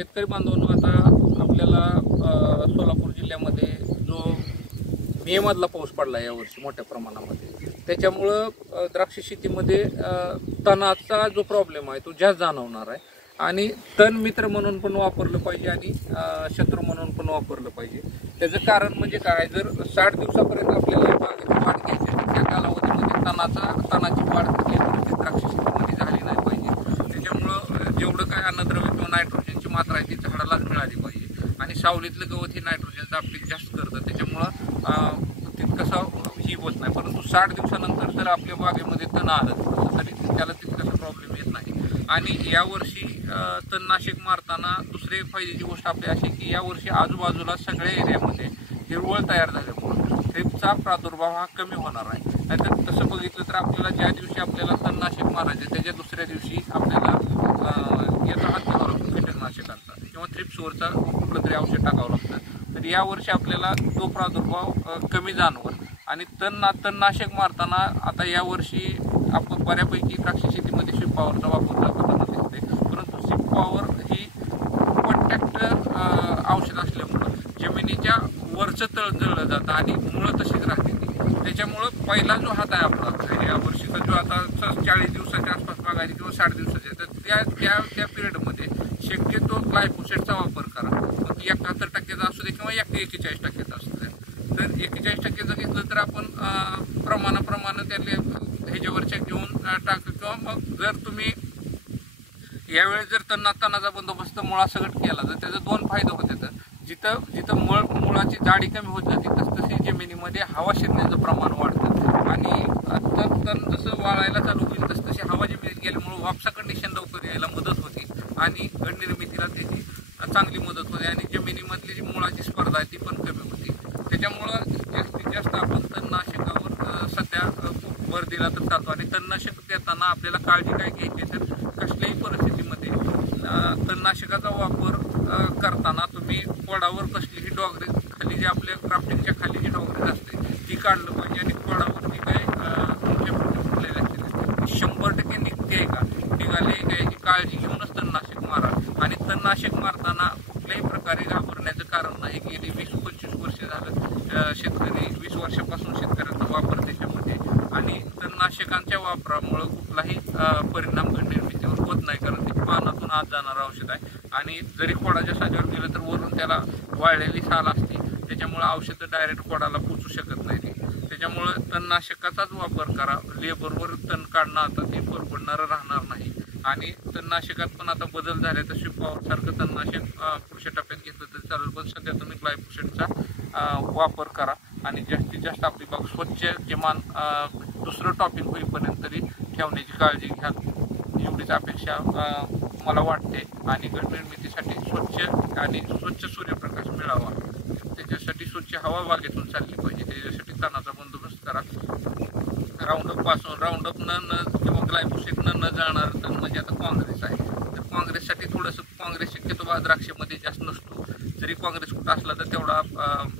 शेतकरी बांधवांनो, आता आपल्याला सोलापूर जिल्ह्यामध्ये जो मे मधला पाऊस पडला यावर्षी मोठ्या प्रमाणामध्ये, त्याच्यामुळं द्राक्ष शेतीमध्ये तणाचा जो प्रॉब्लेम आहे तो जास्त जाणवणार आहे. आणि तण मित्र म्हणून पण वापरलं पाहिजे आणि शत्रू म्हणून पण वापरलं पाहिजे. त्याचं कारण म्हणजे काय, जर 60 दिवसापर्यंत आपल्याला बागेची वाढ घ्यायची तर त्या कालावधीमध्ये तणाची वाढ कुठल्याही परिस्थितीत द्राक्ष शेतीमध्ये झाली नाही पाहिजे. त्याच्यामुळं जेवढं काय अन्नद्रव्य किंवा नायट्रोजनची मात्रा आहे ती झाडालाच मिळाली पाहिजे. आणि सावलीतलं गवत हे नायट्रोजनचं अपटेक जास्त करतं, त्याच्यामुळं तितकंसं ही होत नाही. परंतु 60 दिवसानंतर जर आपल्या बागेमध्ये तण आलं तरी त्याला तितकासा प्रॉब्लेम येत नाही. आणि यावर्षी तणनाशक मारताना दुसरी एक फायद्याची गोष्ट आपली अशी की यावर्षी आजूबाजूला सगळ्या एरियामध्ये हिरवळ तयार झाल्यामुळं थ्रिप्सचा प्रादुर्भाव हा कमी होणार आहे. नाहीतर तसं बघितलं तर आपल्याला ज्या दिवशी आपल्याला तणनाशक मारायचे त्याच्या दुसऱ्या दिवशी आपल्याला याचा हात घ्यावा लागतो कीटकनाशकांचा किंवा थ्रिप्सवरचा कुठलं तरी औषध टाकावं लागतं. तर यावर्षी आपल्याला तो प्रादुर्भाव कमी जाणवल. आणि तणनाशक मारताना आता यावर्षी आपण बऱ्यापैकी द्राक्ष शेतीमध्ये शिप पॉवरचा वापर करताना दिसते, परंतु शिप पॉवर ही कॉन्टॅक्ट औषध असल्यामुळं जमिनीच्या वरचं तळ जळलं जातं आणि मुळं तशीच राहते ती. त्याच्यामुळं पहिला जो हात आहे आपला या वर्षीचा जो आता 40 दिवसाच्या आसपास बघायची किंवा 60 दिवसाच्या, तर त्या पिरियडमध्ये शक्यतो ग्लायफोसेटचा वापर करा. मग 71% असू दे किंवा 41% असू दे. तर 41% घेतलं तर आपण प्रमाणाप्रमाणे त्याले ह्याच्यावरच्या घेऊन टाक किंवा मग जर तुम्ही यावेळेस जर तणाचा बंदोबस्त मुळासकट केला तर त्याचे दोन फायदे होते. तर जिथं मुळाची जाडी कमी होत जाते तसतशी जमिनीमध्ये हवा शिरण्याचं प्रमाण वाढतं आणि तण जसं वाळायला चालू होईल तसतशी हवा जमिनीत गेल्यामुळे वापसा कंडिशन लवकर यायला मदत होती आणि घड निर्मितीला त्याची चांगली मदत होते आणि जमिनीमधली जी मुळाची स्पर्धा आहे ती पण कमी होती. त्याच्यामुळं जास्तीत जास्त आपण तणनाशकावर सध्या खूप भर दिला तर चालतो. आणि तणनाशक देताना आपल्याला काळजी काय घ्यायची तर कसल्याही परिस्थितीमध्ये तणनाशकाचा वापर करताना तुम्ही खोडावर कसलीही डॉगरेज खाली जे आपल्या क्राफ्टिंगच्या खाली जी डॉगरेज असते ती काढलं पाहिजे. आणि खोडावरती काय तुमचे फुटलेले असते 100% निघते आहे का, निघाले आहे का याची काळजी घेऊनच तणनाशक मारा. आणि तणनाशक मारताना कुठल्याही प्रकारे घाबरण्याचं कारण नाही. गेली 20-25 वर्षे झालं शेतकरी 20 वर्षापासून शेतकऱ्यांचा वापर त्याच्यामध्ये आणि तणनाशकांच्या वापरामुळं कुठलाही परिणाम घड निर्मितीवर होत नाही, कारण ते पानातून आत जाणारं औषध आहे. आणि जरी खोडाच्या साजावर गेलं तर वरून त्याला वाळलेली साल असते, त्याच्यामुळं औषधं डायरेक्ट खोडाला पोचू शकत नाही. त्याच्यामुळं तणनाशकाचाच वापर करा. लेबरवर तण काढणं आता ते परवडणारं राहणार नाही. आणि तणनाशकात पण आता बदल झाले तर शिप पॉवरसारखं तणनाशक पुढच्या टप्प्यात घेतलं तर चालेल, पण सध्या तुम्ही ग्लायफोसेटचा वापर करा आणि जास्तीत जास्त आपली बाग स्वच्छ किमान दुसरं टॉपिंग होईपर्यंत तरी ठेवण्याची काळजी घ्या, एवढीच अपेक्षा मला वाटते. आणि घड निर्मितीसाठी स्वच्छ सूर्यप्रकाश मिळावा, त्याच्यासाठी स्वच्छ हवा बागेतून चालली पाहिजे, त्याच्यासाठी तणाचा बंदोबस्त करा. राऊंडअप किंवा ग्लायफोसेट न जाणार तण म्हणजे आता काँग्रेस आहे, तर काँग्रेससाठी थोडंसं काँग्रेस शक्यतो द्राक्षामध्ये जास्त नसतो. जरी काँग्रेस कुठं असला तर तेवढा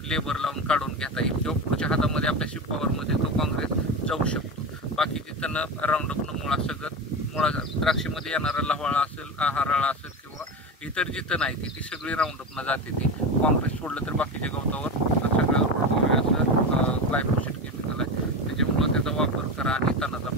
लेबर लावून काढून घेता येईल किंवा पुढच्या हातामध्ये आपल्या शिप पॉवरमध्ये तो काँग्रेस जाऊ शकतो. बाकीची तण राऊंडअपनं द्राक्षामध्ये येणारा लवाळा असेल, हराळा असेल किंवा इतर जी तण आहे ती सगळी राऊंडअपनं जाते. ती काँग्रेस सोडलं तर बाकीच्या गवतावर सगळ्यावर असं ग्लायफोसेट केमिकल आहे, त्याच्यामुळं त्याचा वापर करा आणि तणाचा